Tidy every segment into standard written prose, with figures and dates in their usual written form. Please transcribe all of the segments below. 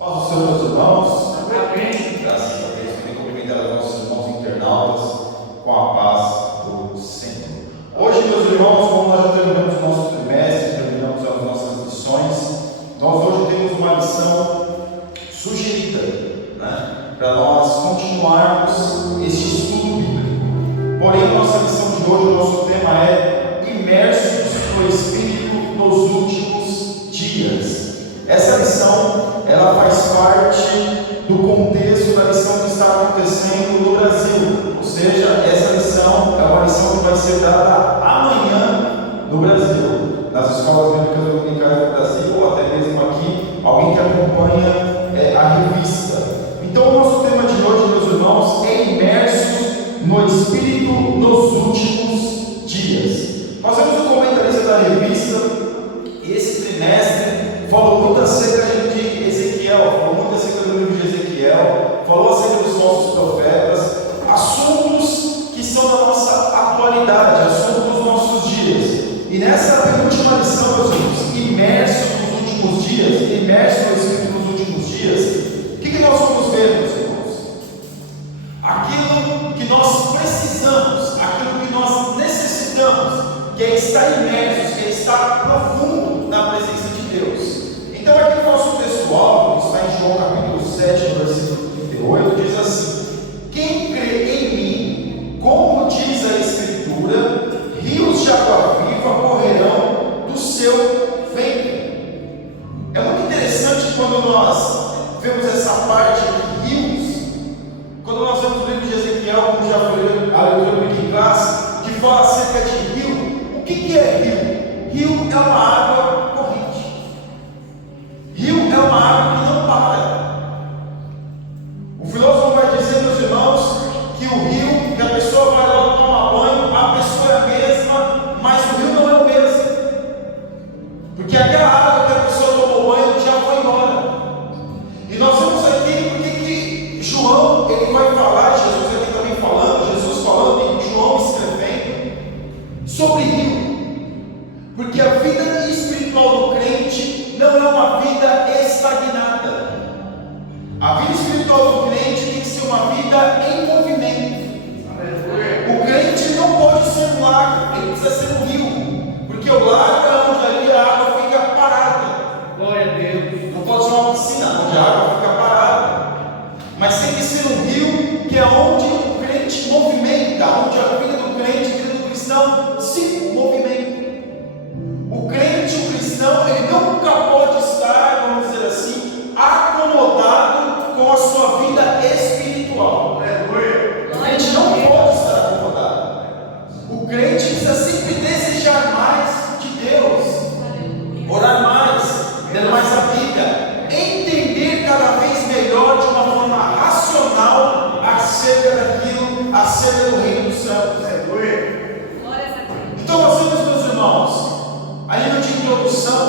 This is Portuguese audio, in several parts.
Paz do Senhor, meus irmãos. Amém. Graças a Deus. Também cumprimentar os nossos irmãos internautas com a paz do Senhor. Hoje, meus irmãos, como nós já terminamos o nosso trimestre, terminamos as nossas lições, nós hoje temos uma lição sugerida, para nós continuarmos este estudo bíblico. Porém, a nossa lição de hoje, o nosso tema é Imersos no Espírito nos últimos dias. Essa lição, ela faz parte do contexto da lição que está acontecendo no Brasil. Ou seja, essa lição é uma lição que vai ser dada amanhã no Brasil, nas escolas bíblicas dominicais do Brasil, ou até mesmo aqui, alguém que acompanha a revista. Então, o nosso tema de hoje, meus irmãos, é Imersos no Espírito nos últimos dias. Nós temos um comentarista da revista, e esse trimestre falou muito acerca de Ezequiel, falou muito acerca do livro de Ezequiel, falou acerca dos nossos profetas, assuntos que são da nossa atualidade, assuntos dos nossos dias. E nessa penúltima lição, meus irmãos, imersos nos últimos dias, imersos no Espírito nos últimos dias, o que nós vamos ver, meus irmãos? Aquilo que nós precisamos, aquilo que nós necessitamos, que é estar imersos, que é estar profundo na presença de Deus. Então, aqui no nosso textual, que está em João capítulo 7, versículo 38, diz assim: quem crê em mim, como diz a Escritura, rios de água viva correrão do seu ventre. É muito interessante quando nós vemos essa parte de rios, quando nós vemos o livro de Ezequiel, como já foi a leitura aqui em classe, que fala acerca de rio. O que é rio? Rio é uma água corrente. Rio é uma água que não para. O filósofo vai dizer, meus irmãos, que o rio, que a pessoa vai lá tomar banho, a pessoa é a mesma, mas o rio não é o mesmo. Porque aquela água que a pessoa tomou banho já foi embora. E nós vemos aqui porque que João, ele vai falar, Jesus aqui também falando, Jesus falando e João escrevendo sobre rio. Porque a vida espiritual do crente não é uma vida estagnada. A vida espiritual do crente tem que ser uma vida em movimento. O crente não pode ser um lago, ele precisa ser um rio. Porque o lago é onde ali a água fica parada. Glória a Deus. Não pode ser uma piscina onde a água fica parada. Mas tem que ser um rio que é onde o crente movimenta, onde a vida do crente, a vida do cristão se movimenta. O crente, o cristão, ele nunca pode estar, vamos dizer assim, acomodado com a sua vida espiritual. O crente não pode estar acomodado. O crente precisa sempre desejar mais de Deus, orar mais, ler mais a Bíblia, entender cada vez melhor de uma forma racional acerca daquilo, acerca do reino dos céus. Então nós vemos, meus irmãos, a nível de introdução,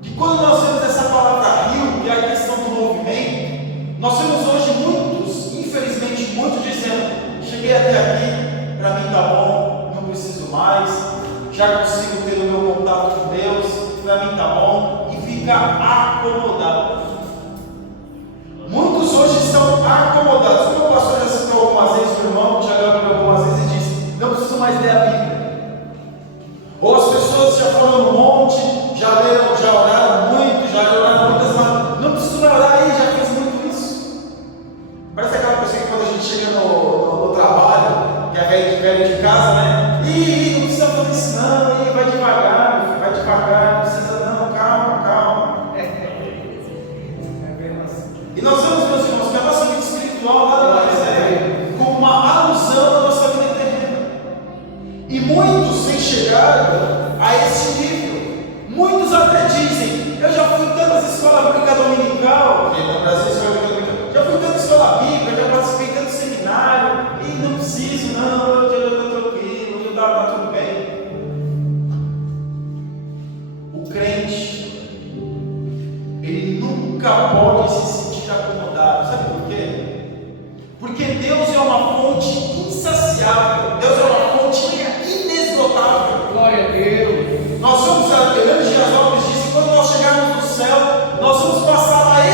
que quando nós vemos essa palavra rio, que é a questão do movimento, nós vemos hoje muitos, infelizmente muitos, dizendo: cheguei até aqui, para mim está bom, não preciso mais, já consigo ter o meu contato com Deus, para mim está bom, e fica acomodado. Muitos hoje estão acomodados. Como o pastor já citou algumas vezes, o irmão já leu algumas vezes e disse: não preciso mais ler a Bíblia. Ou as pessoas já foram no monte, já leram, já oraram muito, já oraram muitas, mas não preciso mais orar aí, já fez muito isso. Parece aquela pessoa que quando a gente chega no trabalho, que é velho de casa, né? Ih, não precisa fazer isso não, vai devagar, meu filho, vai devagar, não precisa não, calma. E nós vemos, meus irmãos, que a nossa vida espiritual nada mais é como uma alusão da nossa vida terrena. E muitos têm chegado a esse nível. Muitos até dizem: eu já fui em tantas escolas bíblicas dominical, porque no Brasil escola bíblica dominical, já fui em tanta escola bíblica, já participei em tanto seminário, e não preciso não, eu estou tranquilo, eu está tudo bem. O crente, ele nunca pode se sentir acomodado. Sabe por quê? Porque Deus é uma fonte insaciável, Deus é uma fonte inesgotável. Glória a Deus. Nós vamos, Dias Lopes disse, quando nós chegarmos no céu, nós vamos passar a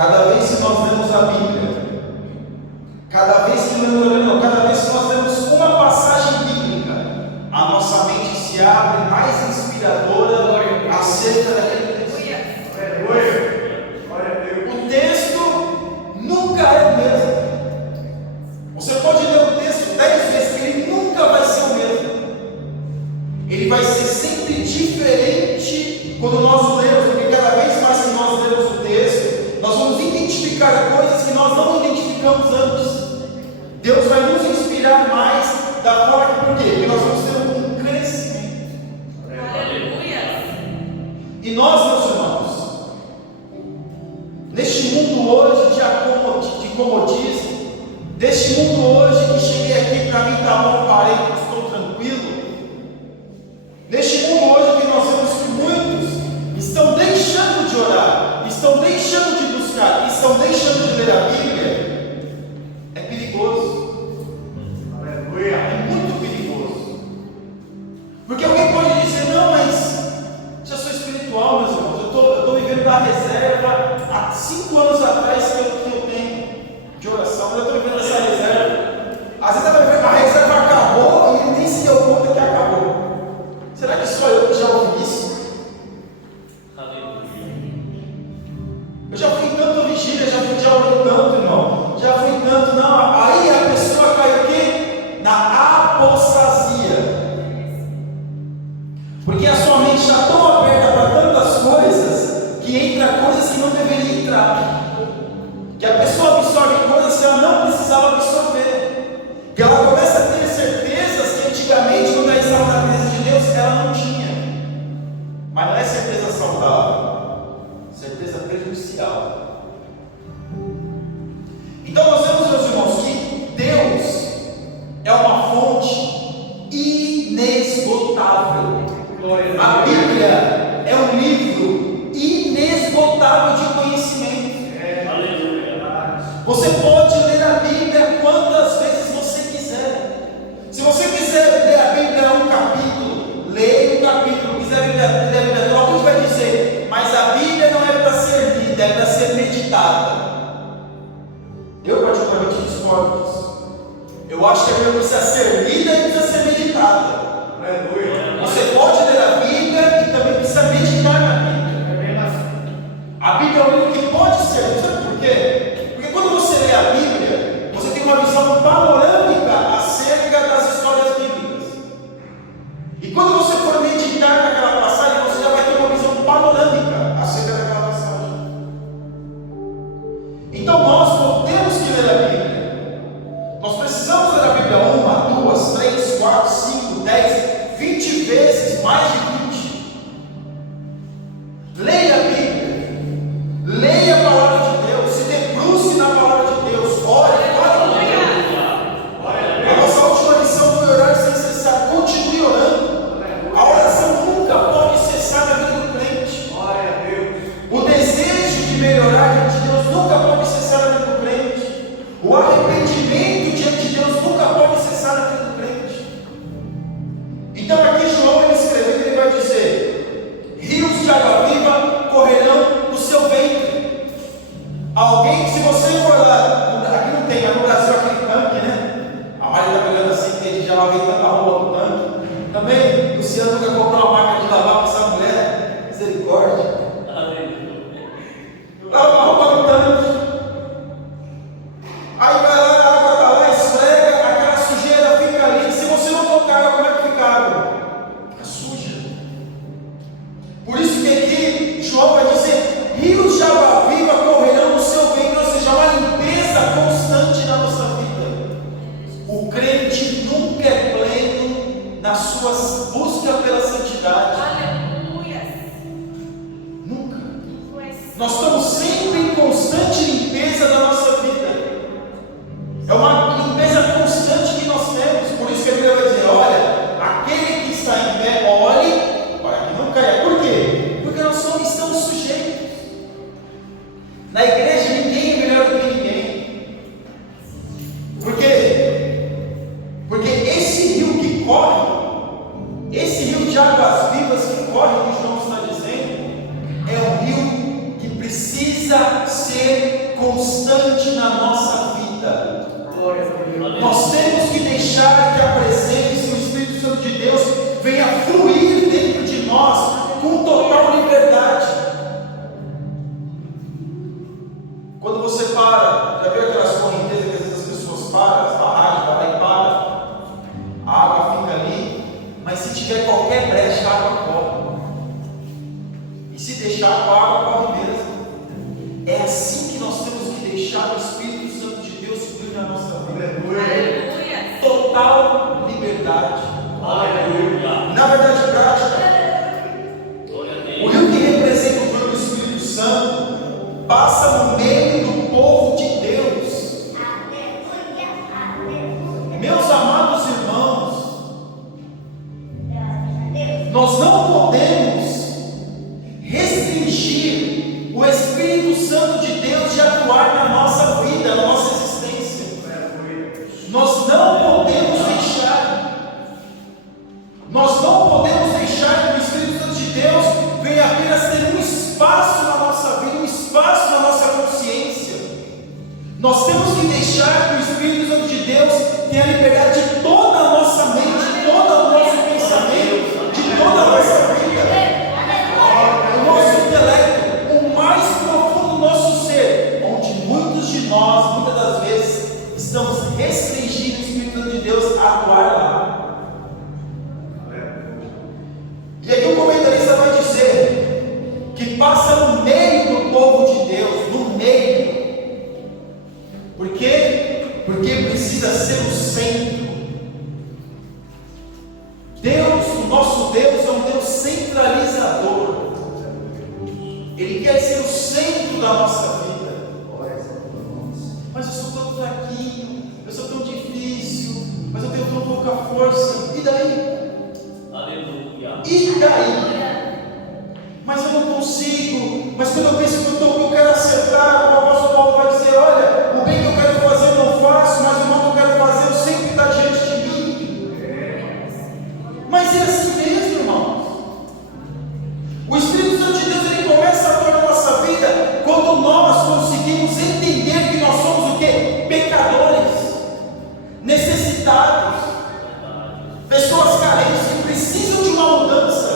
Cada vez que nós lemos a Bíblia, cada vez que nós lemos uma passagem bíblica, a nossa mente se abre mais inspiradora acerca daquele texto. O texto nunca é o mesmo. Você pode ler o texto 10 vezes, que ele nunca vai ser o mesmo. Ele vai ser sempre diferente quando nós o lemos, porque cada vez mais que nós lemos o texto, nós vamos identificar coisas que nós não identificamos antes. Deus vai nos inspirar mais da forma que, por quê? Porque nós vamos ter um crescimento. Aleluia. E nós, meus irmãos, neste mundo hoje de comodismo, neste mundo hoje que cheguei aqui para mim tá bom, parei, estou tranquilo, neste mundo hoje que nós vemos que muitos estão deixando de orar, estão deixando de buscar, estão deixando de ler a Bíblia, é perigoso. Aleluia. É muito perigoso. Porque alguém pode dizer, não, mas já sou espiritual, meus irmãos, eu estou vivendo da reserva há 5 anos atrás que eu tenho de oração, eu estou vivendo essa reserva. Às vezes a reserva acabou e ele nem se deu conta que acabou. Será que só eu que já ouvi isso? Eu já fui em tanto vigília, já orei tanto, irmão. Já fui em tanto, não. Aí a pessoa cai o quê? Na apostasia. Porque a sua mente está tão aberta para tantas coisas que entra coisas que não deveria entrar. Que a pessoa absorve coisas que ela não precisava absorver. Que ela começa a ter certezas que antigamente, quando ela estava na presença de Deus, ela não tinha. Mas não é certeza saudável, certeza prejudicial. Então nós vemos, meus irmãos, que Deus é uma fonte inesgotável. A Bíblia é um livro inesgotável de conhecimento. Você pode ler a Bíblia quantas vezes você quiser. Se você quiser ler a Bíblia um capítulo, leia um capítulo. Quiser ler a Bíblia toda, alguém vai dizer, mas a Bíblia não é para ser lida, é para ser meditada. Eu particularmente discordo disso. Eu acho que a Bíblia precisa ser lida e precisa ser meditada. Você pode ler a Bíblia e também precisa meditar na Bíblia. A Bíblia é um livro que pode ser, sabe por quê? Porque quando você lê a Bíblia, você tem uma visão panorâmica acerca das histórias bíblicas. E quando você for meditar naquela passagem, você já vai ter uma visão panorâmica acerca daquela passagem. Então nós temos que ler a Bíblia. Nós precisamos ler a Bíblia 1, 2, 3, 4, 5, 10, 20 vezes, mais de 20. Leia a Bíblia. Leia a palavra de Deus. Se debruce na palavra de Deus. Ore com Deus. A nossa última lição foi orar sem cessar. Continue orando. A oração nunca pode cessar na vida do crente. O desejo de melhorar diante de Deus nunca pode cessar na vida do crente. O arrependimento diante de Deus nunca pode cessar na vida do crente. Então aqui João, ele escrevendo, ele vai dizer: rios de água viva correrão do seu ventre. Alguém, se você for lá, aqui não tem, mas no Brasil aquele tanque, né? A Maria está pegando assim, que a gente já lavei tanta roupa no tanque. Também, Luciano nunca comprou uma máquina de lavar para essa mulher. Misericórdia. Lava uma roupa no tanque. Aí vai lá, a água está lá, esfrega, aquela sujeira fica ali. Se você não tocar água, como é que fica a água? Fica suja. Por isso que aqui João vai dizer: rios de água viva correrão no seu ventre, ou seja, uma limpeza constante na nossa vida. O crente nunca é pleno na sua busca pela santidade. Aleluia. Nunca. Nós estamos sempre em constante limpeza da nossa vida. É uma limpeza constante que nós temos. Por isso que a Bíblia vai dizer: olha, aquele que está em pé, olhe para que não caia. Por quê? Porque nós não estamos sujeitos. Na igreja ninguém é melhor do que ninguém. Por quê? Porque esse rio que corre, esse rio de águas vivas que corre, que João está dizendo, é um rio que precisa ser constante na nossa vida. Glória a Deus. Nós temos que deixar que a presença e o Espírito Santo de Deus venha fluir dentro de nós com total liberdade. Quando você para, já viu aquelas correntezas que às vezes as pessoas param, as barragens, vai lá e para, a água fica ali, mas se tiver qualquer brecha, a água corre. E se deixar, a água corre mesmo. É assim que nós temos que deixar o Espírito Santo de Deus fluir na nossa vida. Aleluia. Total liberdade. Aleluia. Na verdade prática, o rio que representa o fruto do Espírito Santo passa no meio do povo de Deus. Meus amados irmãos, nós não podemos restringir o Espírito Santo de Deus de atuar na nossa vida, na nossa existência. Nós não podemos deixar que o Espírito Santo de Deus venha apenas ter um espaço na nossa vida, um espaço na nossa consciência. Nós temos que deixar que o Espírito Santo de Deus tenha liberdade de toda a nossa mente, de todo o nosso pensamento, de toda a nossa vida, o nosso intelecto, o mais profundo do nosso ser, onde muitos de nós, muitas das vezes, estamos restringindo o Espírito Santo de Deus a atuar lá. E aqui o comentarista vai dizer que passa no meio do povo de Deus, no meio. Por quê? Porque precisa ser o centro. Deus, o nosso Deus, é um Deus centralizador. Ele quer ser o centro da nossa vida. Mas eu sou tão fraquinho, eu sou tão difícil, mas eu tenho tão pouca força. E daí? E daí? Mas eu não consigo. Mas quando eu penso que eu quero acertar, o apóstolo Paulo vai dizer: olha, o bem que eu quero fazer eu não faço, mas o mal que eu quero fazer eu sempre está diante de mim. Mas é assim mesmo, irmãos. O Espírito Santo de Deus, ele começa a atuar na nossa vida quando nós conseguimos entender que nós somos o quê? Pecadores, necessitados, pessoas carentes que precisam de uma mudança.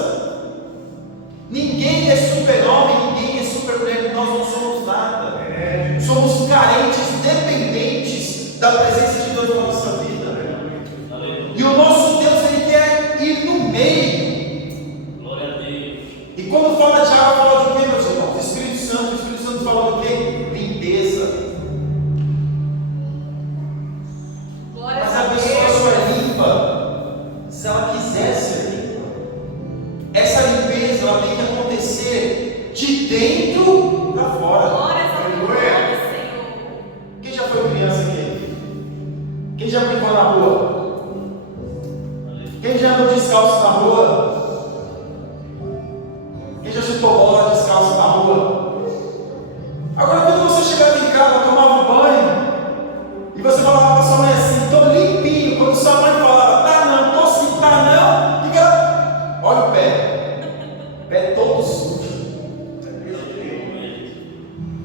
Ninguém é super-homem, ninguém é super-mulher, nós não somos nada. Somos carentes, dependentes da presença de Deus na nossa vida. E o nosso Deus, ele quer ir no meio. Glória a Deus. E quando fala de água, fala de quê, meus irmãos? Espírito Santo. O Espírito Santo fala do quê? Limpeza. Mas a pessoa só é limpa se ela quiser ser limpa. Essa limpeza, ela tem que acontecer de dentro para fora. Glória a Deus, Senhor. Quem já foi criança aqui? Quem já brincou na rua? Quem já andou descalço na rua? Quem já chutou bola descalço na rua? Agora, quando você chegava em casa, tomava banho, e você falava para sua mãe assim: estou limpinho. Quando sua mãe falava: tá não, estou sim, tá não, fica... olha o pé todo sujo.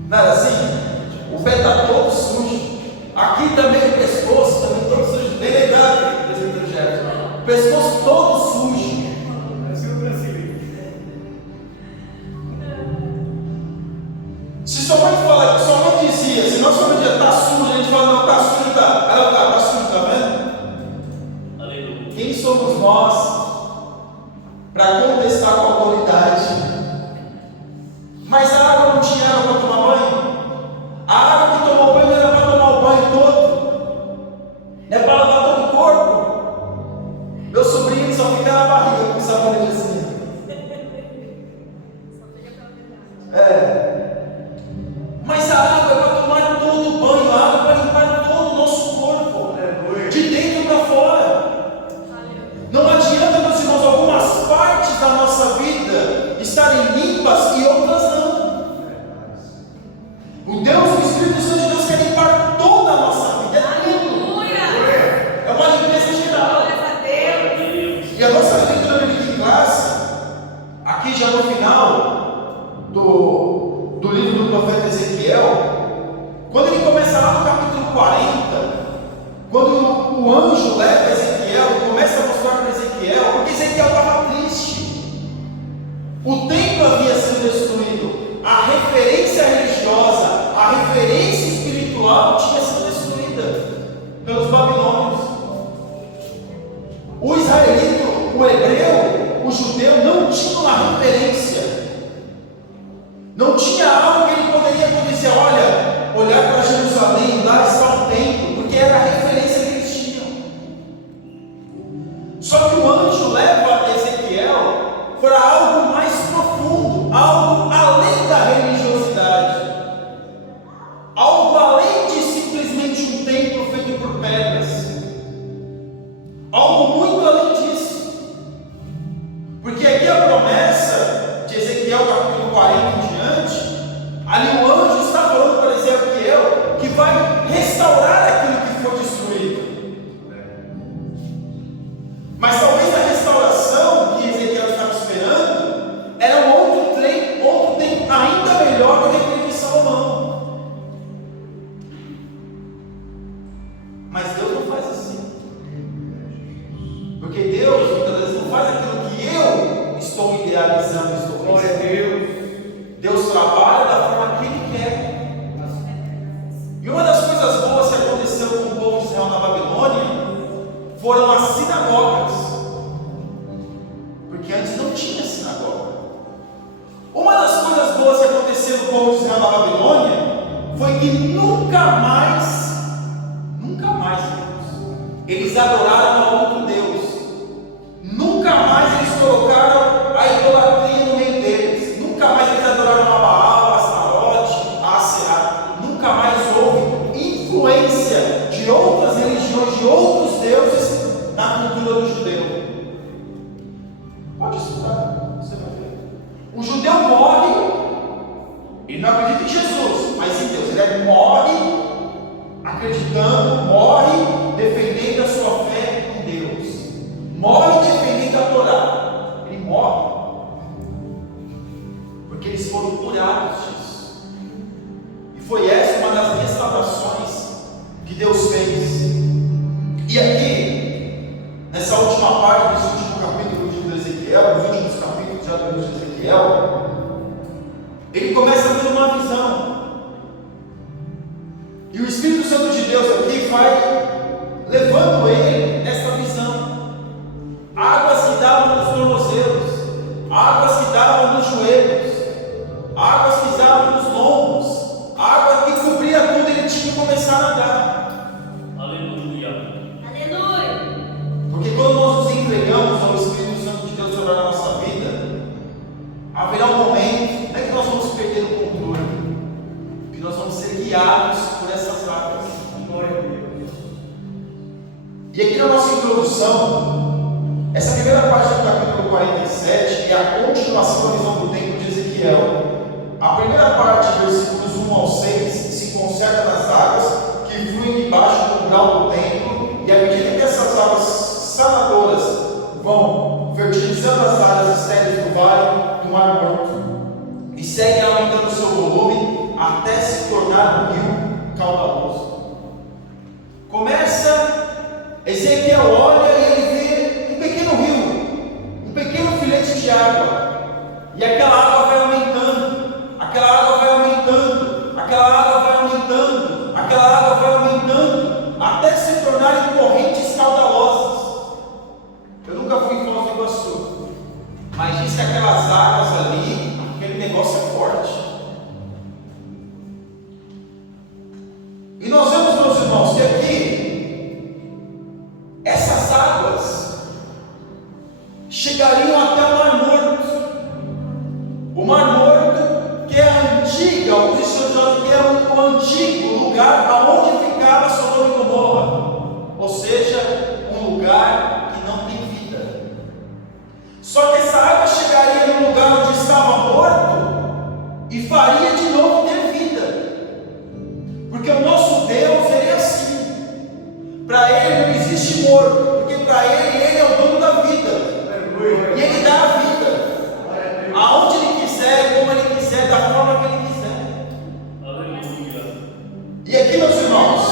Não era assim? O pé está todo sujo. Aqui também o pescoço, também todo sujo. Bem lembrado, presbítero Jefferson. O pescoço todo sujo. Se sua mãe fala, sua mãe dizia, se não sua mãe dizia, está sujo, a gente fala: não, está sujo, tá. Ela tá sujo, tá vendo? Aleluia. Quem somos nós para contestar com a autoridade? Mas a água não tinha água para tomar banho? A água que tomou banho não era para tomar o banho todo, é para lavar todo o corpo. Meu sobrinho só fica na barriga com sabonete assim. Mas a água é para tomar todo o banho, a água é para limpar todo o nosso corpo, de dentro para fora. Não adianta, meus irmãos, algumas partes da nossa vida estarem limpas e outras não. O Deus, o Espírito Santo de Deus quer limpar toda a nossa vida. É uma limpeza geral. E a nossa leitura bíblica em classe, aqui já no final do livro do profeta Ezequiel, capítulo 40, quando o anjo leva Ezequiel, começa a mostrar para Ezequiel, porque Ezequiel estava triste. O templo havia sido destruído, a referência religiosa, a referência espiritual tinha sido destruída pelos babilônios. O israelita, o hebreu, o judeu não tinha uma referência, não tinha algo que ele poderia dizer, olha, olhar para Jerusalém, lá está o templo, porque era a referência que eles tinham. Só que o anjo leva Ezequiel para algo mais profundo, algo além da religiosidade, algo além de simplesmente um templo feito por pedras, algo muito além disso, porque aqui a promessa de Ezequiel capítulo 40 em diante, ali o anjo está falando para Ezequiel que vai restaurar aquilo que foi destruído. Mas talvez a restauração que Ezequiel estava esperando era um outro tempo ainda melhor do que aquele de Salomão. Mas Deus não faz assim. Porque Deus muitas vezes não faz aquilo que eu estou idealizando, estou pensando. Deus trabalha da forma que Ele quer. E uma das coisas boas que aconteceu com o povo de Israel na Babilônia foram as sinagogas, porque antes não tinha sinagoga. Uma das coisas boas que aconteceu com o povo de Israel na Babilônia foi que nunca mais, irmãos, eles adoraram a outro Deus. Nunca mais eles colocaram a idolatria no meio deles. Nunca mais eles adoraram a Baal, a Astarote, a Aserá. Nunca mais houve influência de outras religiões, de outros deuses na cultura do judeu. Pode estudar, você vai ver. O judeu morre, ele não acredita em Jesus, mas em Deus. Ele morre acreditando, morre defendendo a sua fé em Deus, morre defendendo a Torá. Ele morre porque eles foram curados disso. E foi essa uma das restaurações que Deus fez. E aqui, nessa última parte, nesse último capítulo do livro de Ezequiel, nos últimos capítulos já do livro de Ezequiel, ele começa a ter uma visão. E o Espírito Santo de Deus aqui vai levando ele nessa visão. Águas que davam nos tornozelos, águas que davam nos joelhos, águas que davam nos lombos, água que cobria tudo, ele tinha que começar a nadar. Aleluia. Aleluia. Porque quando nós nos entregamos ao Espírito Santo de Deus sobre a nossa vida, haverá um momento, não é que nós vamos perder o controle, que nós vamos ser guiados por essas águas. Glória a Deus. E aqui na nossa introdução, essa primeira parte do capítulo 47 é a continuação da visão do templo de Ezequiel. A primeira parte, versículos 1 ao 6, se concentra nas águas que fluem debaixo do umbral do templo, e à medida que essas águas sanadoras vão fertilizando as áreas estéreis do vale do Mar Morto, e seguem aumentando o seu volume até se tornar um rio caudaloso. Começa, Ezequiel olha e ele vê um pequeno rio, um pequeno filete de água, e aquela água vai aumentando, aquela água vai aumentando, aquela água vai aumentando, aquela água vai aumentando, até se tornarem correntes caudalosas. Eu nunca fui em Foz do Iguaçu, mas diz que aquelas águas ali, aquele negócio é forte. E nós vemos, meus irmãos, que aqui essas águas chegariam até o Mar Morto. O Mar Morto, que é a antiga, alguns estudiosos que é o antigo lugar aonde ficava Sodoma e Gomorra, ou seja, um lugar que não tem vida. Só que essa água chegaria no lugar onde estava morto e faria de novo ter vida. Porque o nosso Deus, Ele é assim. Para Ele não existe morto, porque para Ele é o dono da vida. E Ele dá a vida, aonde Ele quiser, como Ele quiser, da forma que Ele quiser. Aleluia. E aqui, meus irmãos,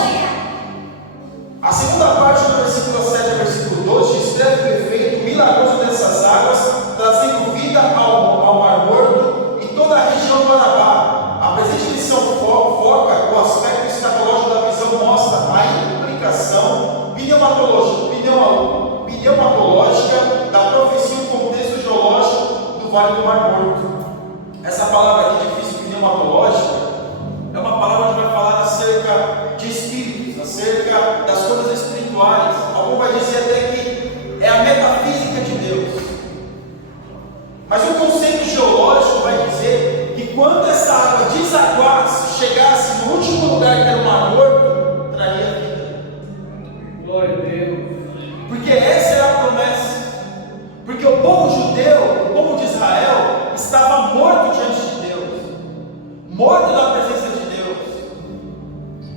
da presença de Deus,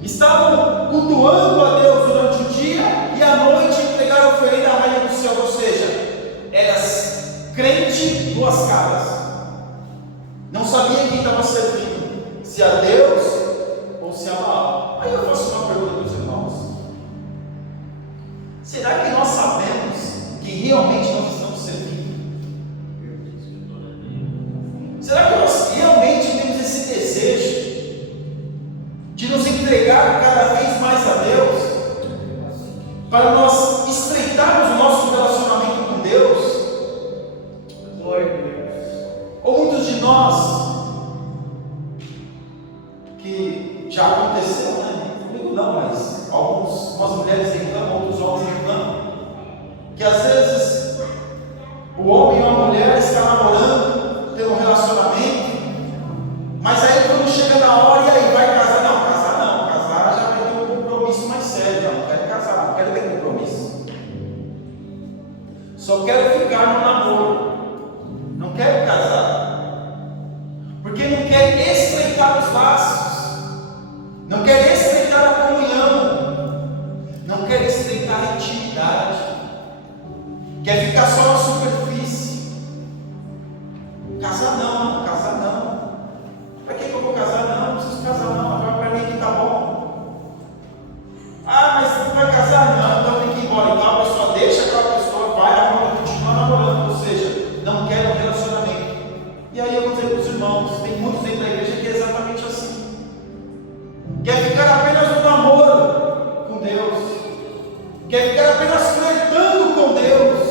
estavam cultuando a Deus durante o dia e à noite entregaram oferenda à rainha do céu, ou seja, eras crente duas caras, não sabia quem estava servindo, se a Deus ou se a Baal. Aí eu faço uma pergunta para os irmãos: será que nós sabemos que realmente nós estamos servindo? Será que nós realmente temos esse desejo de nos entregar cada vez mais a Deus, para nós estreitarmos o nosso relacionamento com Deus? Ou muitos de nós, que já aconteceu, né? Comigo não, mas algumas mulheres reclamam, outros homens reclamam, que às vezes o homem ou a mulher está namorando, tem um relacionamento, mas aí quando chega na hora, e aí, vai casar? Não, casar já vai ter um compromisso mais sério. Não quero casar, não quero ter compromisso, só quero ficar no namoro, não quero casar, porque não quer estreitar os laços, não quer estreitar a comunhão, não quer estreitar a intimidade, quer ficar só na superfície. Casar não. Para que eu vou casar? Não preciso casar não, agora para mim aqui tá bom. Ah, mas você não vai casar? Não, então tem que ir embora. Então a pessoa deixa aquela pessoa, vai namorando, continua namorando, ou seja, não quer um relacionamento. E aí eu vou dizer para os irmãos, tem muitos dentro da igreja que é exatamente assim, quer ficar apenas no namoro com Deus, quer ficar apenas flertando com Deus.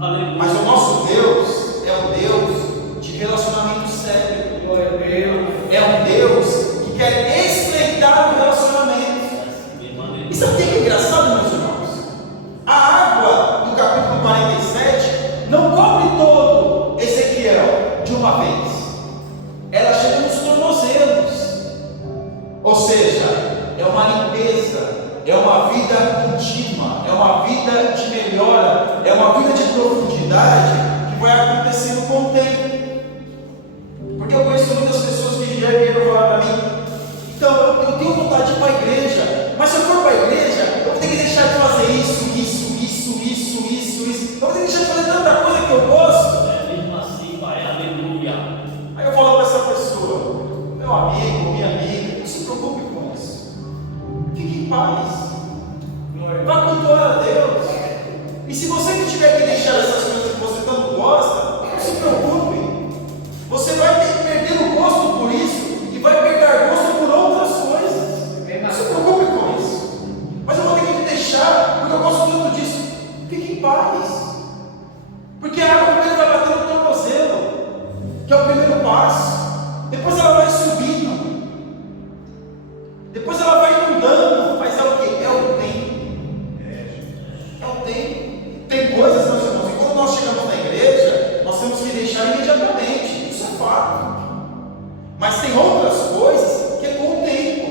Aleluia. Mas o nosso Deus é um Deus de relacionamento sério. É um Deus que quer estreitar o relacionamento. E sabe o que é engraçado, meus irmãos? A água do capítulo 47 não cobre todo Ezequiel de uma vez, ela chega nos tornozelos, ou seja, é uma limpeza, é uma vida contínua, é uma vida de melhora, é uma vida de profundidade que vai acontecendo com o tempo. Porque eu conheço muitas pessoas que já vieram falar para mim: então eu tenho vontade de ir para a igreja, mas se eu for para a igreja, eu vou ter que deixar de fazer isso, eu vou ter que deixar de fazer tanta coisa que eu gosto. Mesmo assim, Pai, aleluia. Aí eu falo para essa pessoa: meu amigo, minha amiga, não se preocupe com isso, fique em paz, vá cultuar a Deus. E se você que tiver que deixar essas coisas que você tanto gosta, não se preocupe, você vai perder o gosto por isso e vai perder gosto por outras coisas. Não se preocupe com isso. Mas eu vou ter que deixar porque eu gosto tanto disso. Fique em paz, porque a água primeiro vai bater no tornozelo, que é o primeiro passo, depois ela vai subindo, depois ela vai inundando, mas é o que? É o tempo. É o tempo. Tem coisas, meus irmãos, e quando nós chegamos na igreja, nós temos que deixar imediatamente, isso é fato. Mas tem outras coisas que é com o tempo.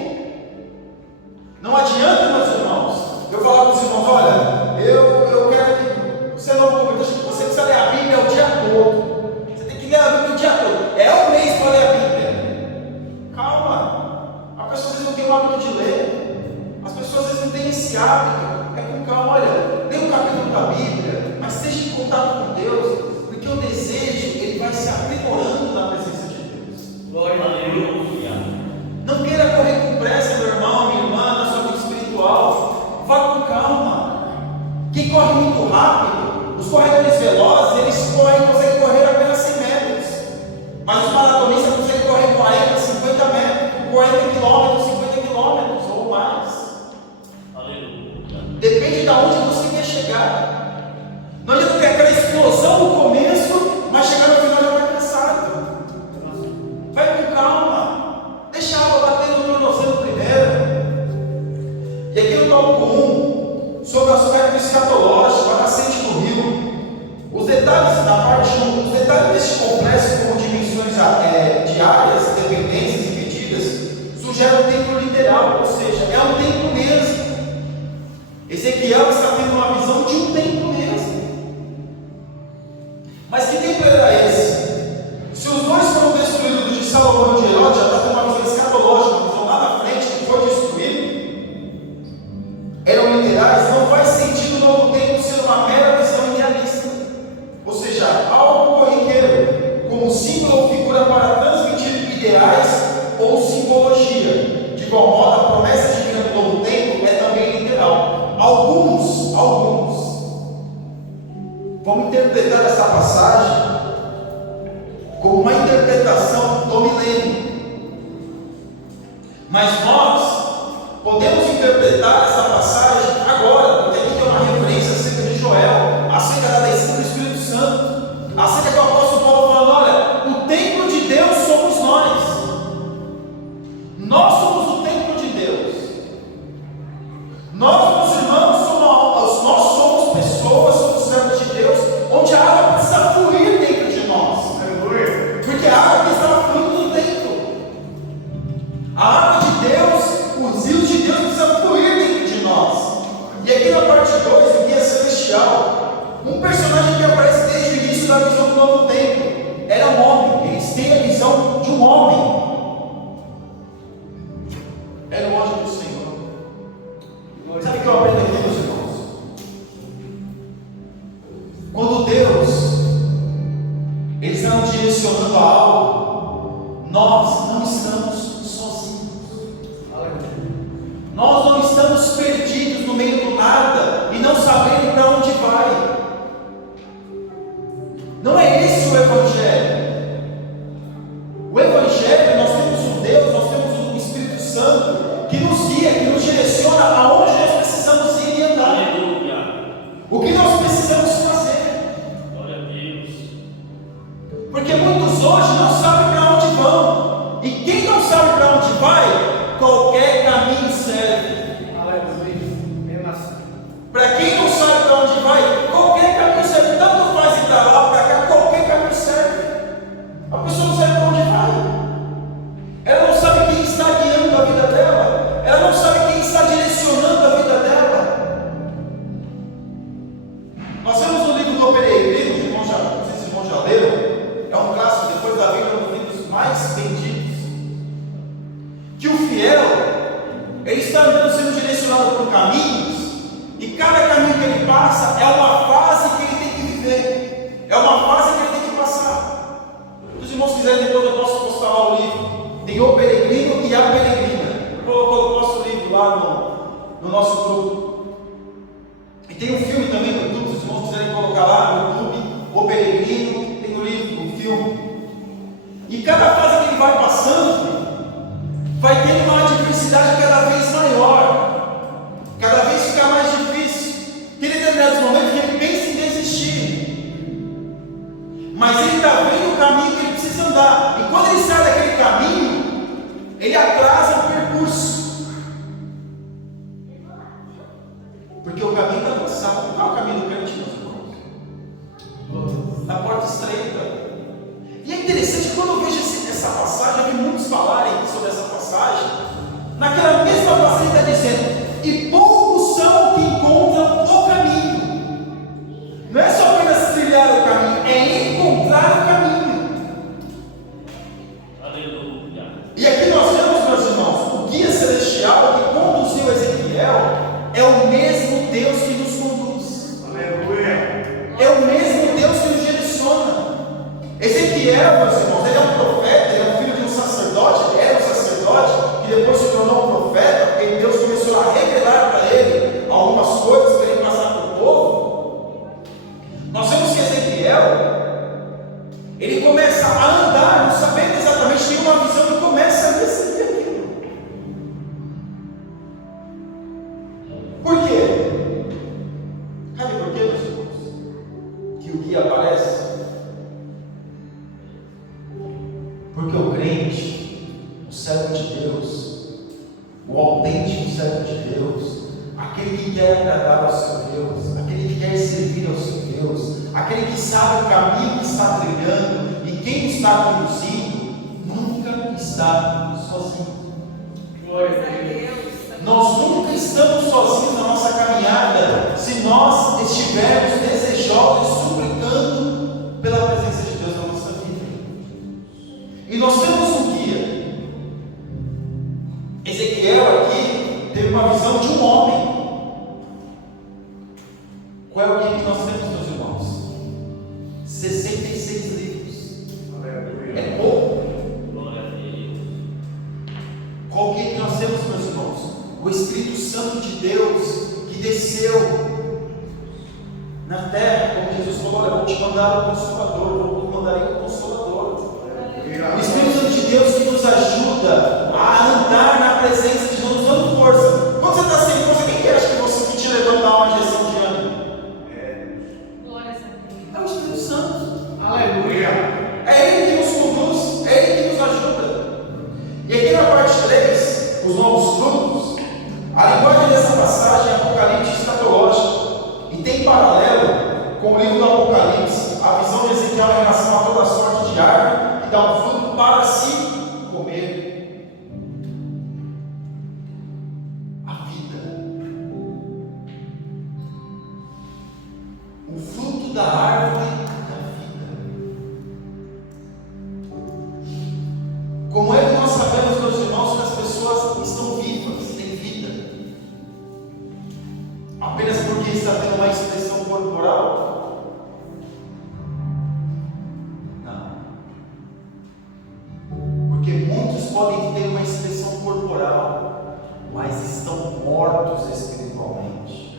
Não adianta, meus irmãos, eu falar para os irmãos: olha, eu quero que você não você precisa ler a Bíblia o dia todo. Você tem que ler a Bíblia o dia todo. É um mês para ler a Bíblia. Calma. A pessoa às vezes não tem o hábito de ler. As pessoas às vezes não têm esse hábito. É com calma. Olha, lê um capítulo da Bíblia, mas esteja em contato com Deus, porque o desejo ele vai se aprimorando na presença de Deus. Glória a Deus. Não queira correr com pressa, meu irmão, minha irmã, na sua vida espiritual. Vá com calma. Quem corre muito rápido, os corredores velozes, eles conseguem correr apenas 100 metros. Mas os maratonistas conseguem correr 40, 50 metros, 40 quilômetros, 50 quilômetros ou mais. Aleluia. Depende de onde você quer chegar. Não adianta ter aquela explosão no começo, mas chegar no final já vai cansado. Vai com calma. Deixa a água bater no tornozelo primeiro. E aqui no tópico 1, sobre o aspecto escatológico, a nascente do rio. Os detalhes da parte 1, os detalhes deste complexo, como dimensões diárias, dependências e medidas, sugerem um templo literal, ou seja, é um templo mesmo. Ezequiel está tendo uma visão de um templo mesmo. Mas que templo era esse? Se os dois morreu de Herodes já está tendo uma visão escatológica, uma visão lá na frente que foi destruído, eram literais. Não faz sentido o novo tempo ser uma mera visão idealista, ou seja, algo corriqueiro, como símbolo ou figura para transmitir ideais ou simbologia. De igual modo, a promessa divina do novo tempo é também literal. Alguns vão interpretar essa passagem como uma interpretação do milênio, mas nós podemos interpretar essa passagem agora, porque aqui tem uma referência acerca de Joel, acerca da descida do Espírito Santo, acerca do apóstolo Paulo falando: olha, o templo de Deus somos nós somos o templo de Deus, nós, meus irmãos, nós somos pessoas, somos servos de Deus, onde a água precisa fluir dentro de nós, porque a água que estava fluindo no templo, a água de Deus, os rios de Deus precisam fluir dentro de nós. E aqui na parte 2, o guia celestial, um personagem que aparece desde o início da visão do novo tempo, era um homem. Eles têm a visão de um homem, era o anjo do Senhor. Sabe o que eu aprendo aqui, meus irmãos? Quando Deus Ele está nos direcionando a algo, nós não estamos sozinhos, nós não estamos perdidos no meio do nada e não sabendo para onde vai. Não é esse o Evangelho. O Evangelho, nós temos um Deus, nós temos um Espírito Santo que nos guia, que nos direciona aonde nós precisamos ir e andar. Aleluia. O que nós precisamos fazer. Glória a Deus. Porque muitos hoje não sabem para onde vão. E quem não sabe para onde vai, qualquer caminho serve. Para quem não sabe para onde vai, qualquer caminho serve. Tanto faz ir para lá, para cá, qualquer caminho serve. A pessoa não sabe para onde vai. Ela não sabe quem está guiando a vida dela. Ela não sabe quem está direcionando a vida dela. Nós vemos no livro do Peregrino, não sei se os irmãos já leram, é um clássico, depois da Bíblia, um dos livros mais vendidos, que o fiel, ele está andando sendo direcionado por caminhos, e cada caminho que ele passa é uma fase que ele tem que viver, é uma fase que ele tem que passar. Se os irmãos quiserem, depois eu posso postar lá o livro. Tem o Peregrino e a Peregrina. Eu posto o livro lá no nosso grupo. E tem um filme também no YouTube, se os irmãos quiserem colocar lá no YouTube, o Peregrino, tem o livro, o filme. E cada fase que ele vai passando, vai tendo uma adversidade cada vez maior, cada vez fica mais difícil. Tem determinados momentos que ele pensa em desistir, mas ele está vendo o caminho que ele precisa andar, e quando ele sai daquele caminho, ele atrasa o percurso, porque o caminho está traçado. Qual é o caminho do crente, meus irmãos? Na porta estreita. E é interessante que quando eu vejo essa passagem, eu vi muitos falarem sobre essa passagem. Naquela mesma passagem está dizendo: e poucos são que encontram o caminho. Não é só apenas trilhar o caminho, é encontrar o caminho. Aleluia. E aqui nós vemos, meus irmãos, o guia celestial que conduziu Ezequiel é o mesmo Deus que nos conduz. Aleluia. É o mesmo Deus que nos direciona. Ezequiel, meus irmãos, ele é um profeta, ele é um filho de um sacerdote, ele era um sacerdote que depois se tornou um profeta, porque Deus começou a revelar para ele algumas coisas para ele passar para o povo. Nós vemos que Ezequiel, ele começa a andar, não sabendo exatamente, tem uma visão que começa a receber aquilo. Por quê? Sabe por quê, meus irmãos? Que o guia aparece? Porque o crente, o servo de Deus, o autêntico servo de Deus, aquele que quer agradar ao seu Deus, aquele que quer servir ao seu Deus, aquele que sabe o caminho que está trilhando e quem está conduzindo, nunca está sozinho. Glória a Deus. Nós nunca estamos sozinhos na nossa caminhada, se nós estivermos desejosos e suplicando pela presença de Deus na nossa vida. E nós temos um guia. uma visão de um homem. Qual é o que nós temos, meus irmãos? 66 livros. É pouco. Glória a Deus. Qual o que nós temos, meus irmãos? O Espírito Santo de Deus que desceu na terra, como Jesus falou: olha, vou te mandar o Consolador, vou te mandar o Consolador. O Espírito Santo de Deus que nos ajuda a andar na presença de Deus, nos dando força. Quando você está sem força, quem que acha que você que te levanta a dar uma injeção de ânimo? Glória a Deus. É o Espírito Santo. Aleluia. É Ele que nos conduz, é Ele que nos ajuda. E aqui na parte 3, os novos frutos, a linguagem dessa passagem é apocalipse escatológica e tem paralelo com o livro do Apocalipse, a visão de Ezequiel em relação a toda sorte de árvore que dá um fruto para se comer. A vida. O fruto da árvore da vida. Como é que nós sabemos, meus irmãos, que as pessoas estão vivas, têm vida? Apenas porque está tendo uma expressão corporal? Não. Porque muitos podem ter uma expressão corporal, mas estão mortos espiritualmente.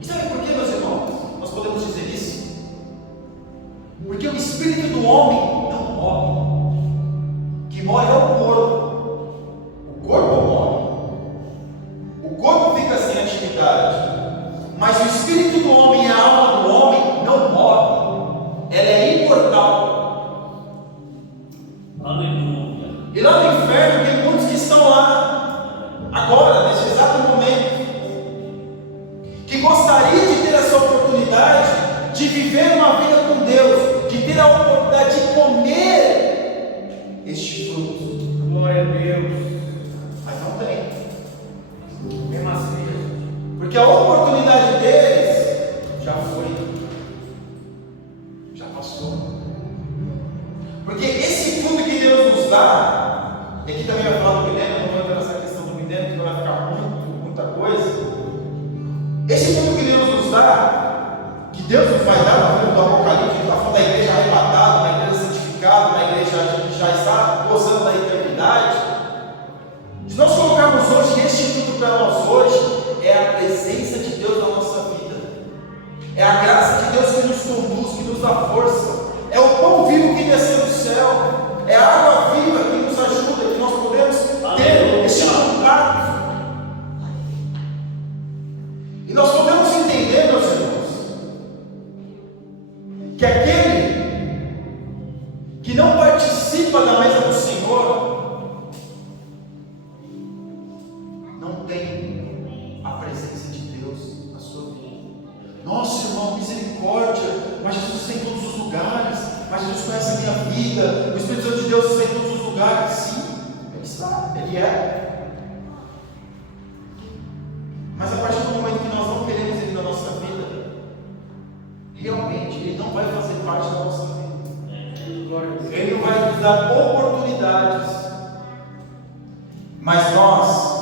E sabe por que, meus irmãos, nós podemos dizer isso? Porque o espírito do homem não morre. O que morre é o corpo. O corpo morre. O corpo fica sem atividade. Mas o espírito do homem e a alma do homem não morre. Ela é imortal. Aleluia. E lá no inferno tem muitos que estão lá, agora, nesse exato momento, que gostaria de ter essa oportunidade de viver uma vida com Deus, de ter a oportunidade de comer este fruto, Glória a Deus. mas não tem, Mesmo assim. porque a oportunidade deles já foi, já passou. Porque esse fruto que Deus nos dá, e aqui também vai falar do milênio, não vou entrar nessa questão do milênio, que vai ficar muita coisa. Esse fruto que Deus nos dá, que Deus nos vai dar no livro do Apocalipse, ele está falando da igreja arrebatada, da igreja santificada, da igreja que já está gozando da eternidade. Se nós colocarmos hoje este fruto para nós hoje, é a presença de Deus na nossa vida, é a graça de Deus que nos conduz, que nos dá força, é o pão vivo que desceu do céu, é a água viva que nos ajuda, que nós podemos ter este contato. E nós podemos entender, meus irmãos, que aquele que não participa da mesa do Senhor não tem a presença de Deus na sua vida. Nossa, irmão, misericórdia, mas Jesus está em todos os lugares, mas Jesus conhece a minha vida, o Espírito Santo de Deus está em todos os lugares. Sim, Ele está, Ele é. Mas a partir do momento que nós não queremos Ele na nossa vida, realmente Ele não vai fazer parte da nossa vida. Glória a Deus. Ele vai nos dar oportunidades, mas nós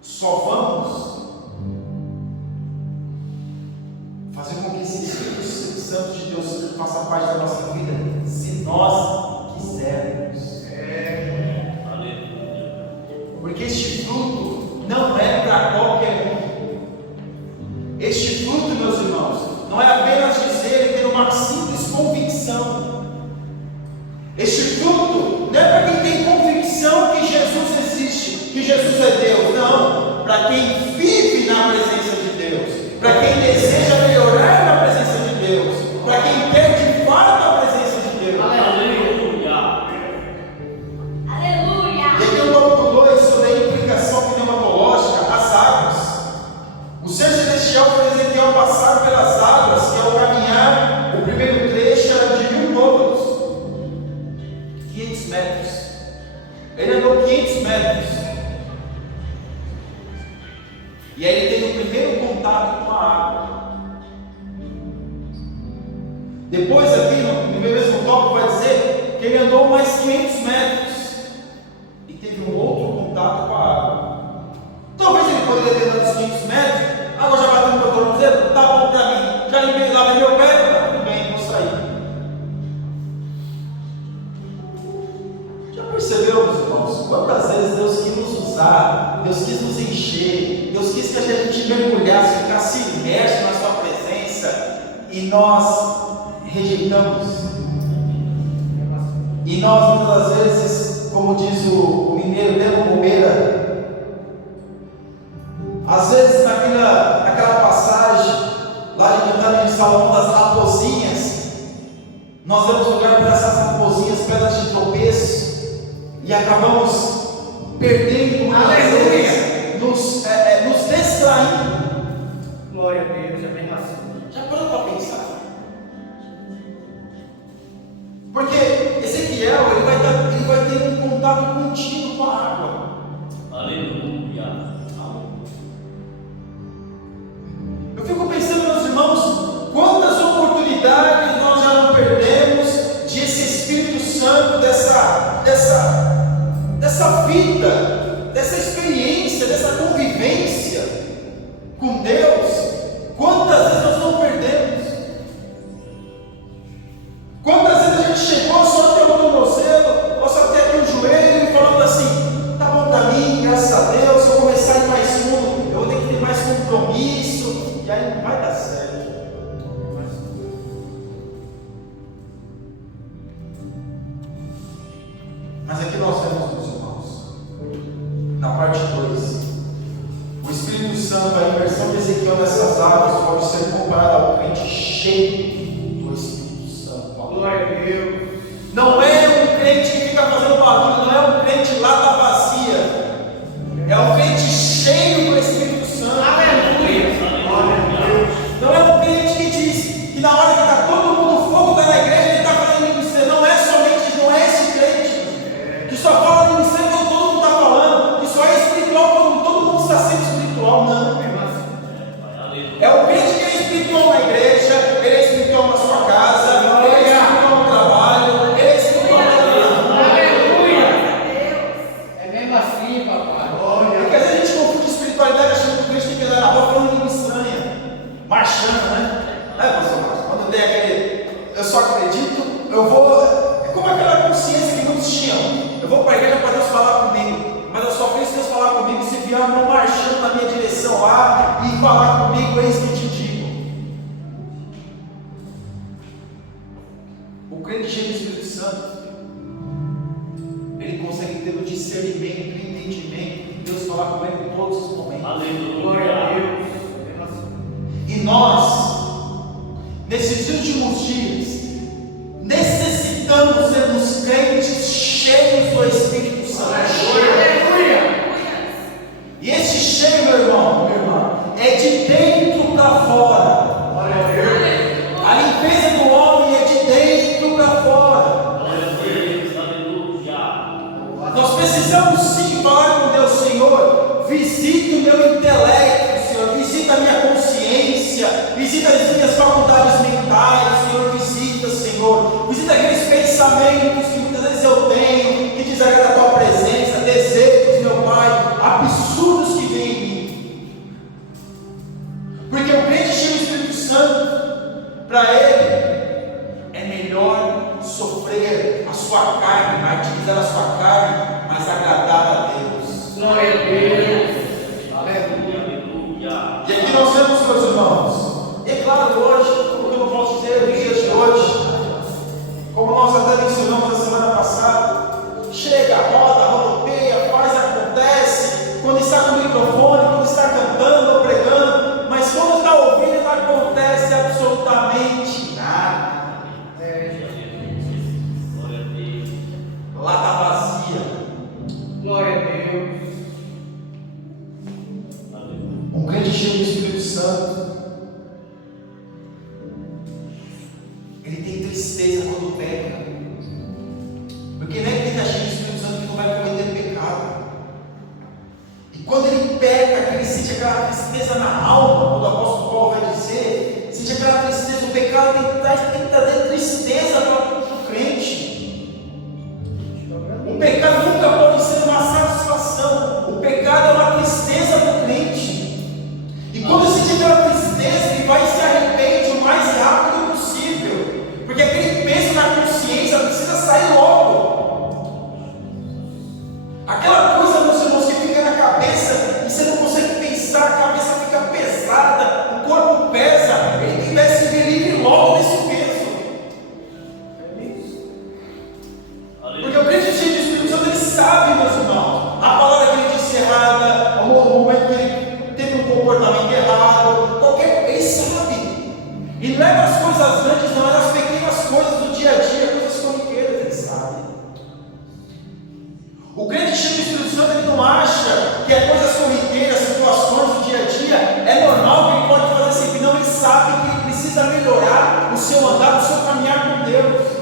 só vamos fazer com que esse Espírito Santo de Deus faça parte da nossa vida, se nós quisermos. Aleluia. Porque este fruto não é para qualquer um. Este fruto, meus irmãos, não é apenas dizer e ter uma simples convicção. Este fruto não é para quem tem convicção que Jesus existe, que Jesus é Deus. Não, para quem vive na presença de Deus, para quem deseja melhorar na presença de Deus, para quem quer de fato a presença de Deus. Aleluia. Aleluia. E aqui no tópico 2, sobre a implicação pneumatológica, as águas. O ser celestial fez Ezequiel passar pelas águas, que ao caminhar, o primeiro trecho era de 1000 côvados, 500 metros. Ele andou 500 metros. E aí ele teve o primeiro contato com a água. Depois aqui no mesmo tópico vai dizer que ele andou mais 500 metros e teve contato com a água. Talvez ele poderia ter dado uns 500 metros, a água já bateu no meu tornozelo, tá bom para mim, já limpei, lavei meu pé, tá tudo bem, vou sair. Já percebeu, meus irmãos, quantas vezes Deus quis nos usar, Deus quis nos encher, Deus quis que a gente mergulhasse, ficasse imerso na sua presença, e nós rejeitamos. E nós muitas vezes, como diz o mineiro Demo Bobeira, às vezes naquela passagem lá de Cantares de Salomão das raposinhas, nós damos lugar para essas raposinhas, pedras de tropeço, e acabamos perdendo muitas vezes, nos distraindo. Glória a Deus, é bem assim. Já parou para pensar? Porque Ezequiel ele vai ter um contato contínuo com a água. Aleluia. Eu fico pensando, meus irmãos, quantas oportunidades nós já não perdemos de esse Espírito Santo, dessa vida, dessa experiência, dessa convivência com Deus. Quantas vezes nós não perdemos? Quantas vezes a gente chegou só até o tornozelo, ou só até aqui o joelho, e falando assim: tá bom para mim, graças a Deus, se eu começar a ir mais fundo, eu vou ter que ter mais compromisso, e aí não vai dar certo. Mas aqui nós vemos, meus irmãos, na parte 2, o Espírito Santo, a imersão de Ezequiel nessas águas pode ser comparada ao crente cheio do Espírito Santo. Glória a Deus. Não é um crente que fica fazendo barulho, não é um crente lata vazia, é um crente cheio do Espírito Santo. Aleluia. Glória a Deus. Não é um crente que diz que na hora que está todo mundo, o fogo está na igreja, ele está fazendo ministério. Não é esse crente que só fala de ministério quando todo mundo está falando, que só é espiritual quando todo mundo está sendo espiritual. Não. É o crente que é espiritual na igreja, ele é espiritual na sua casa, ele é espiritual no trabalho, ele é espiritual na igreja. Aleluia. É mesmo assim, papai. Porque às vezes a gente confunde espiritualidade achando que o crente tem que andar na rua falando língua estranha, marchando, né? Pastor Márcio? Quando tem aquele, eu só acredito, eu vou. É como aquela consciência que muitos tinham. Eu vou para a igreja para Deus falar comigo, mas eu só penso Deus falar comigo se vier uma marchando na minha direção lá e falar comigo, eis que te digo. O crente cheio do Espírito Santo, ele consegue ter o discernimento, o entendimento de Deus falar com ele em todos os momentos. Glória a Aleluia. Deus. E nós, nesses últimos dias, necessitamos sermos crentes cheios do Espírito Santo. Aleluia. E esse cheio, meu irmão, minha irmã, é de dentro para fora. Glória a Deus. A limpeza do homem é de dentro para fora. Glória a Deus. Aleluia. Nós precisamos sim falar com Deus: Senhor, visita o meu intelecto, Senhor, visita a minha consciência, visita as minhas faculdades mentais, Senhor, visita aqueles pensamentos que muitas vezes eu tenho, que desagradam a tua presença, desejos, meu Pai, absurdos que vêm em mim. Porque o crente cheio do Espírito Santo, para ele, é melhor sofrer a sua carne, martirizar a sua carne, mas agradar a Deus. Glória a Deus. Aleluia. Aleluia. E aqui nós vemos, meus irmãos, é claro, hoje, como que eu não posso dizer nos dias de hoje, como nós até mencionamos a semana passada, chega, roda, rodopeia, faz, acontece, quando está com o microfone, quando está cantando ou pregando, mas quando está ouvindo, não acontece absolutamente nada. Glória a Deus. Lá está vazia. Glória a Deus. Um crente cheio do Espírito Santo, ele tem tristeza quando peca, porque não é que ele está cheio do Espírito Santo que não vai cometer pecado. E quando ele peca, que ele sente aquela tristeza na alma, quando o apóstolo Paulo vai dizer, sente aquela tristeza, o pecado tem que trazer tristeza para o crente. O pecado nunca pode ser uma satisfação. doença precisa sair logo. Aquela coisa, meus irmãos, que fica na cabeça e você não consegue pensar, a cabeça fica pesada, o corpo pesa, ele tem que se ver livre logo desse peso. Porque o crente cheio do Espírito Santo, ele sabe, meus irmãos, a palavra que ele disse errada, o momento que ele teve um comportamento errado, ele sabe. E não é nas coisas grandes, não, é nas pequenas coisas do dia a dia, coisas corriqueiras, ele sabe. O crente cheio do Espírito Santo, ele não acha que é coisas corriqueiras, situações do dia a dia, é normal que ele pode fazer assim, não, ele sabe que ele precisa melhorar o seu andar, o seu caminhar com Deus.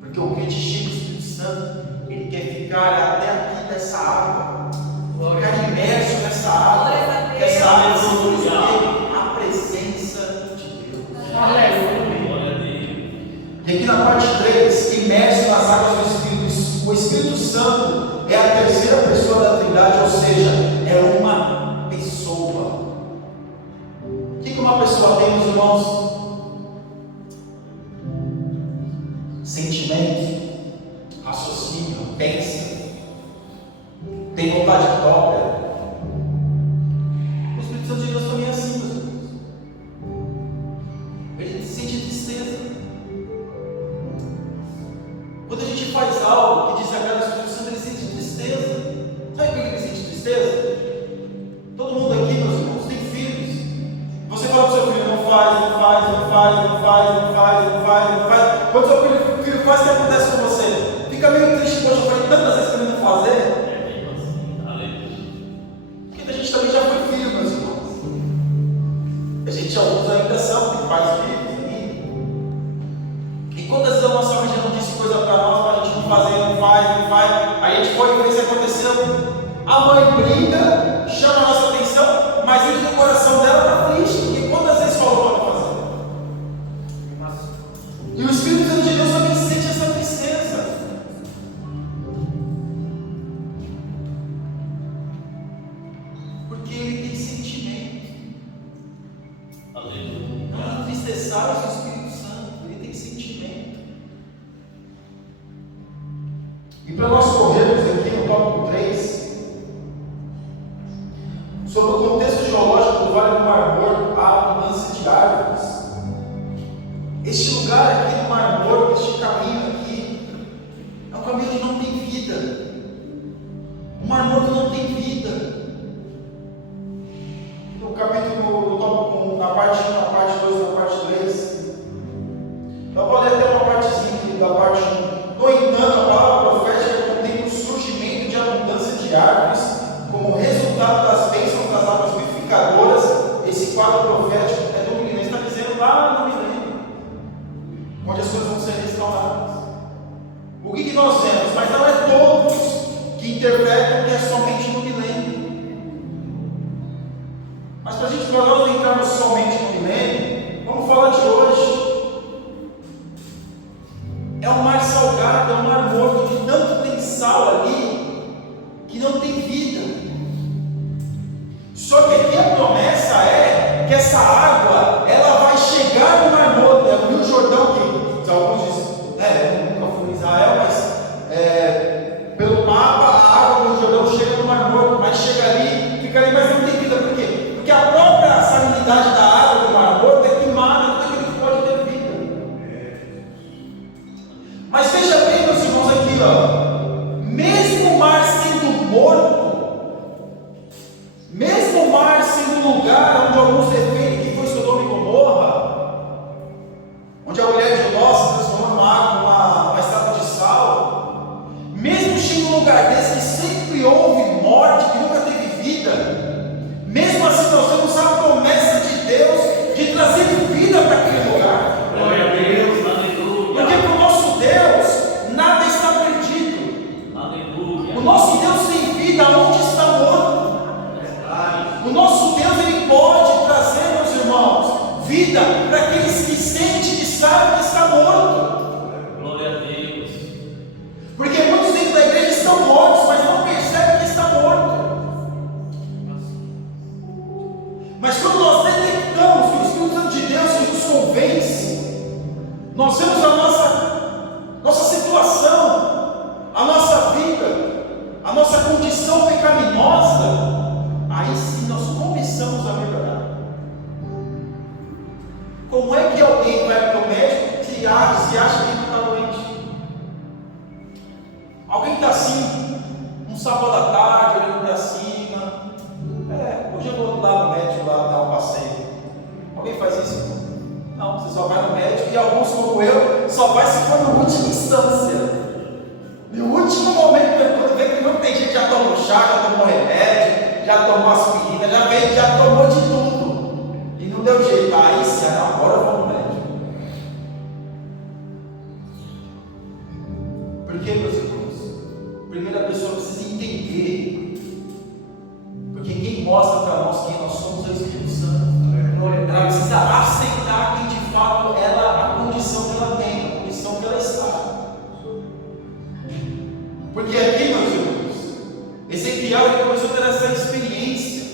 Porque o crente cheio do Espírito Santo, ele quer ficar até aqui dessa água, ficar imerso nessa água, essa água é a presença de Deus. E aqui na parte 3, imerso nas águas do Espírito, o Espírito Santo é a terceira pessoa da Trindade, ou seja, é uma pessoa. O que uma pessoa tem, meus irmãos? Sentimento, raciocínio, pensa, tem vontade própria. O Espírito Santo de Deus também é assim, meus irmãos. Ele sente tristeza. Quando a gente faz algo que desagrada o Espírito Santo, ele sente tristeza. Sabe por que ele sente tristeza? Todo mundo aqui, meus irmãos, tem filhos. Você fala para o seu filho, não faz. Quando seu filho faz, o que acontece com você? Fica meio triste, poxa, eu falei tantas vezes que ele não fazer. Porque a gente também já foi filho, meus irmãos. A gente alguns ainda são, tem pais filhos ainda. E quantas vezes a nossa mãe já não disse coisa para nós, para a gente não fazer, não faz. Aí a gente foi ver se aconteceu. A mãe brinca, chama a nossa atenção, mas dentro do coração dela está triste, porque quantas vezes falou para não fazer? E o Espírito Santo de Deus também sente essa tristeza. Porque ele tem sentimento. Não entristeçaram o Espírito Santo, ele tem sentimento. E para nós corrermos aqui no tópico 3, sobre o contexto geológico do Vale do Mar Morto, a abundância de árvores. Este lugar aqui do Mar Morto, este caminho aqui, é um caminho que não tem vida. O Mar Morto não tem vida. No capítulo, no tópico 1, na parte 1, na parte 2, na parte 3, eu vou ler até uma partezinha aqui da parte 1. No entanto, a palavra profética contém o surgimento de abundância de árvores, como resultado das bênçãos das águas vivificadoras. Esse quadro profético é do milênio, está dizendo lá no milênio, onde as coisas vão ser restauradas. O que nós vemos? Mas não é todos que interpretam que é somente no milênio. Mas para nós não entrarmos somente no milênio, vamos falar de hoje. É um mar salgado, é um mar morto, de tanto tem sal ali, que não tem vida. Só que aqui a promessa é que essa água, ela vai chegar no Mar Morto, é o Rio Jordão, que alguns dizem, eu nunca fui em Israel, mas pelo mapa, a água do Rio Jordão chega no Mar Morto, mas chega ali, fica ali, mas não tem vida. Por quê? Porque a própria salinidade da água do Mar Morto é queimada, não tem aquilo que pode ter vida. Mas veja bem, meus irmãos, aqui, mesmo o mar sendo morto, mesmo o mar sendo um lugar onde alguns defendem que foi Sodoma e Gomorra, onde a mulher de Ló se transformou numa água, uma estátua de sal, mesmo sendo um lugar desse que sempre houve morte, que nunca teve vida, mesmo assim nós temos a promessa de Deus de trazer vida para aquele lugar. Glória a Deus, aleluia. Porque para o nosso Deus nada está perdido. Aleluia. O nosso Deus tem vida onde está morto. O nosso Deus, ele pode trazer, meus irmãos, vida para aqueles que sentem e sabem que está morto. Glória a Deus. Porque muitos dentro da igreja estão mortos, mas não percebem que está morto. Mas quando nós detectamos que o Espírito Santo de Deus nos convence, nós vemos a nossa irmãos como eu, só vai se for na última instância. No último momento, quando vê que não tem gente que já tomou chá, já tomou remédio, já tomou aspirina, já tomou de tudo. E não deu jeito. Aí sim, agora eu vou no médico. Por que, meus irmãos? Primeiro a pessoa precisa entender. Porque quem mostra para nós quem nós somos é o Espírito Santo. Ela precisa aceitar quem de fato a condição que ela tem, a condição que ela está. Porque aqui, meus irmãos, Ezequiel ele começou a ter essa experiência.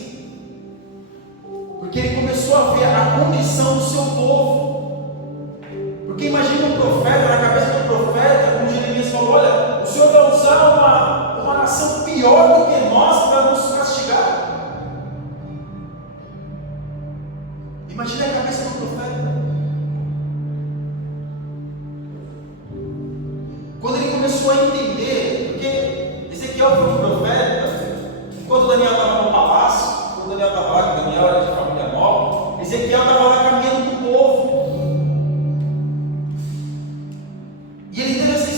Porque ele começou a ver a condição do seu povo. Porque imagina um profeta, na cabeça do profeta, como Jeremias falou: olha, o Senhor vai usar uma nação pior do que nós para nos castigar. Imagina a cabeça do profeta. Quando ele começou a entender, porque Ezequiel foi um profeta, enquanto Daniel estava no palácio, quando Daniel estava lá, que Daniel era de família nobre, Ezequiel estava lá caminhando com o povo. E ele teve essa